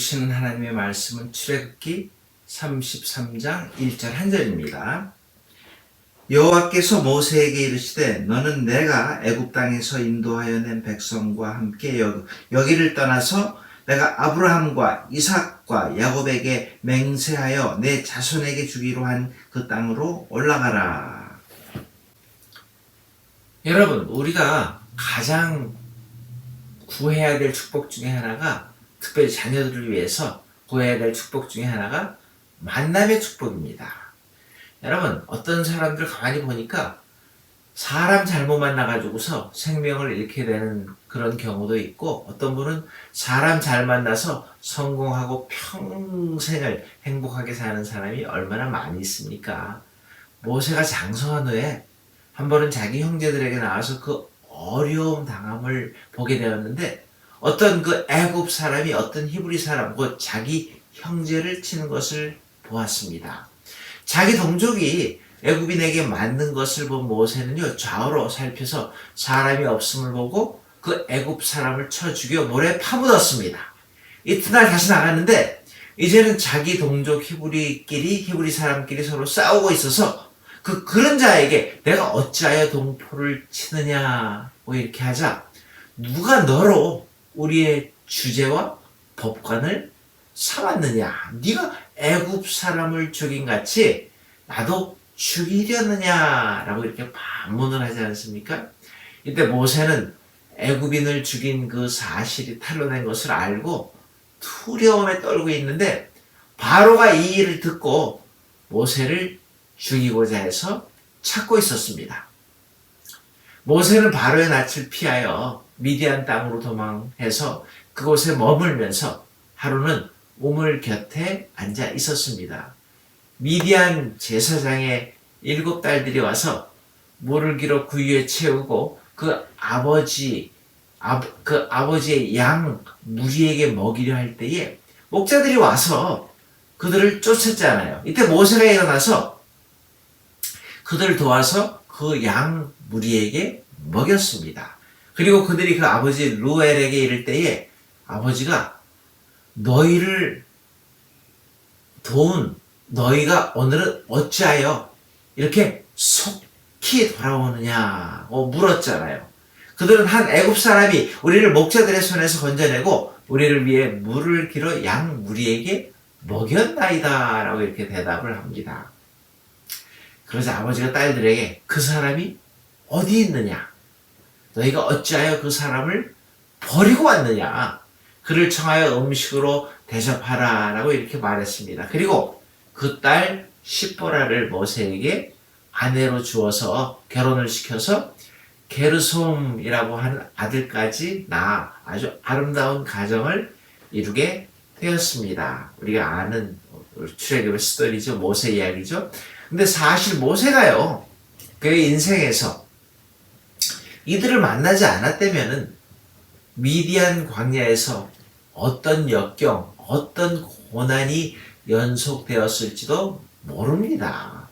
주시는 하나님의 말씀은 출애굽기 33장 1절 한 절입니다. 여호와께서 모세에게 이르시되 너는 내가 애굽 땅에서 인도하여 낸 백성과 함께 여, 여기를 떠나서 내가 아브라함과 이삭과 야곱에게 맹세하여 내 자손에게 주기로 한 그 땅으로 올라가라. 여러분, 우리가 가장 구해야 될 축복 중에 하나가 특별히 자녀들을 위해서 구해야 될 축복 중에 하나가 만남의 축복입니다. 여러분, 어떤 사람들 가만히 보니까 사람 잘못 만나가지고서 생명을 잃게 되는 그런 경우도 있고, 어떤 분은 사람 잘 만나서 성공하고 평생을 행복하게 사는 사람이 얼마나 많이 있습니까? 모세가 장성한 후에 한 번은 자기 형제들에게 나와서 그 어려움 당함을 보게 되었는데, 어떤 그 애굽 사람이 어떤 히브리 사람, 곧 자기 형제를 치는 것을 보았습니다. 자기 동족이 애굽인에게 맞는 것을 본 모세는요 좌우로 살펴서 사람이 없음을 보고 그 애굽 사람을 쳐 죽여 모래에 파묻었습니다. 이튿날 다시 나갔는데 이제는 자기 동족 히브리끼리 히브리 사람끼리 서로 싸우고 있어서 그 그런 자에게 내가 어찌하여 동포를 치느냐 뭐 이렇게 하자 누가 너로 우리의 주제와 법관을 삼았느냐 네가 애굽 사람을 죽인 같이 나도 죽이려느냐라고 이렇게 반문을 하지 않습니까? 이때 모세는 애굽인을 죽인 그 사실이 탄로된 것을 알고 두려움에 떨고 있는데 바로가 이 일을 듣고 모세를 죽이고자 해서 찾고 있었습니다. 모세는 바로의 낯을 피하여 미디안 땅으로 도망해서 그곳에 머물면서 하루는 우물 곁에 앉아 있었습니다. 미디안 제사장의 일곱 딸들이 와서 물을 길어 구유에 채우고 그 아버지 아, 그 아버지의 양 무리에게 먹이려 할 때에 목자들이 와서 그들을 쫓았잖아요. 이때 모세가 일어나서 그들을 도와서 그 양 무리에게 먹였습니다. 그리고 그들이 그 아버지 루엘에게 이를 때에 아버지가 너희를 도운 너희가 오늘은 어찌하여 이렇게 속히 돌아오느냐고 물었잖아요. 그들은 한 애굽 사람이 우리를 목자들의 손에서 건져내고 우리를 위해 물을 길어 양 무리에게 먹였나이다 라고 이렇게 대답을 합니다. 그러자 아버지가 딸들에게 그 사람이 어디 있느냐? 너희가 어찌하여 그 사람을 버리고 왔느냐? 그를 청하여 음식으로 대접하라 라고 이렇게 말했습니다. 그리고 그 딸 시보라를 모세에게 아내로 주어서 결혼을 시켜서 게르솜이라고 하는 아들까지 낳아 아주 아름다운 가정을 이루게 되었습니다. 우리가 아는 출애굽의 스토리죠. 모세 이야기죠. 근데 사실 모세가요. 그의 인생에서 이들을 만나지 않았다면은 미디안 광야에서 어떤 역경, 어떤 고난이 연속되었을지도 모릅니다.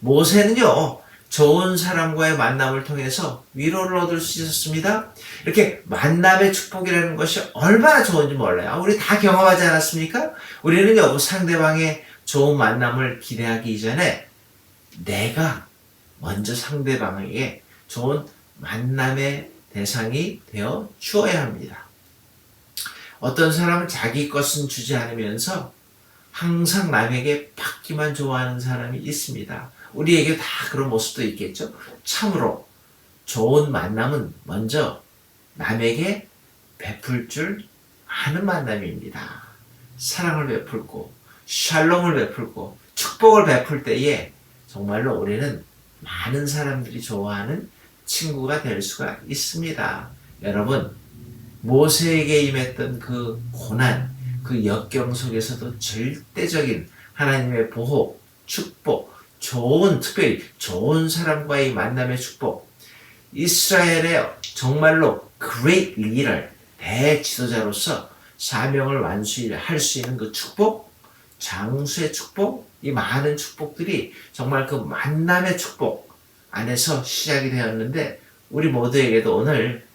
모세는요, 좋은 사람과의 만남을 통해서 위로를 얻을 수 있었습니다. 이렇게 만남의 축복이라는 것이 얼마나 좋은지 몰라요. 우리 다 경험하지 않았습니까? 우리는요, 상대방의 좋은 만남을 기대하기 이전에 내가 먼저 상대방에게 좋은 만남의 대상이 되어 주어야 합니다. 어떤 사람은 자기 것은 주지 않으면서 항상 남에게 받기만 좋아하는 사람이 있습니다. 우리에게 다 그런 모습도 있겠죠. 참으로 좋은 만남은 먼저 남에게 베풀 줄 아는 만남입니다. 사랑을 베풀고 샬롬을 베풀고 축복을 베풀 때에 정말로 우리는 많은 사람들이 좋아하는 친구가 될 수가 있습니다. 여러분, 모세에게 임했던 그 고난, 그 역경 속에서도 절대적인 하나님의 보호, 축복, 좋은, 특별히 좋은 사람과의 만남의 축복, 이스라엘의 정말로 great leader, 대지도자로서 사명을 완수할 수 있는 그 축복, 장수의 축복, 이 많은 축복들이 정말 그 만남의 축복 안에서 시작이 되었는데, 우리 모두에게도 오늘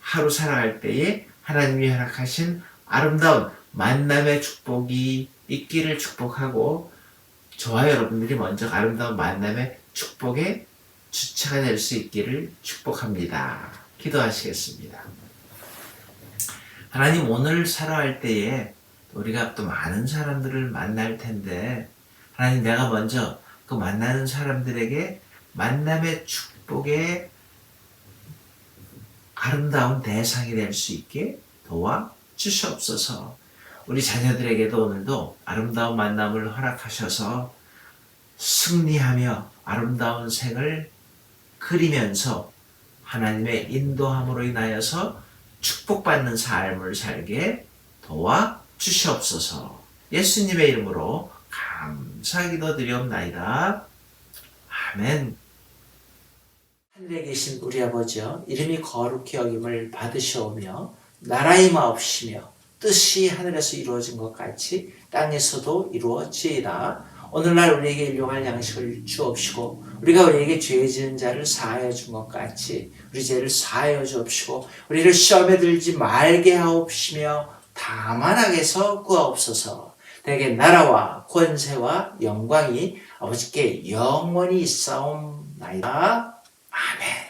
하루 살아갈 때에 하나님이 허락하신 아름다운 만남의 축복이 있기를 축복하고 저와 여러분들이 먼저 아름다운 만남의 축복의 주체가 될 수 있기를 축복합니다. 기도하시겠습니다. 하나님 오늘 살아갈 때에 우리가 또 많은 사람들을 만날 텐데 하나님 내가 먼저 그 만나는 사람들에게 만남의 축복의 아름다운 대상이 될 수 있게 도와 주시옵소서. 우리 자녀들에게도 오늘도 아름다운 만남을 허락하셔서 승리하며 아름다운 생을 그리면서 하나님의 인도함으로 인하여서 축복받는 삶을 살게 도와 주시옵소서. 예수님의 이름으로 감사 기도 드리옵나이다. 아멘. 하늘에 계신 우리 아버지여 이름이 거룩히 여김을 받으시오며 나라의 마옵시며 뜻이 하늘에서 이루어진 것 같이 땅에서도 이루어지이다. 오늘날 우리에게 일용할 양식을 주옵시고 우리가 우리에게 죄 지은 자를 사하여 준 것 같이 우리 죄를 사하여 주옵시고 우리를 시험에 들지 말게 하옵시며 다만 악에서 구하옵소서 내게 나라와 권세와 영광이 아버지께 영원히 있사옵나이다. 아멘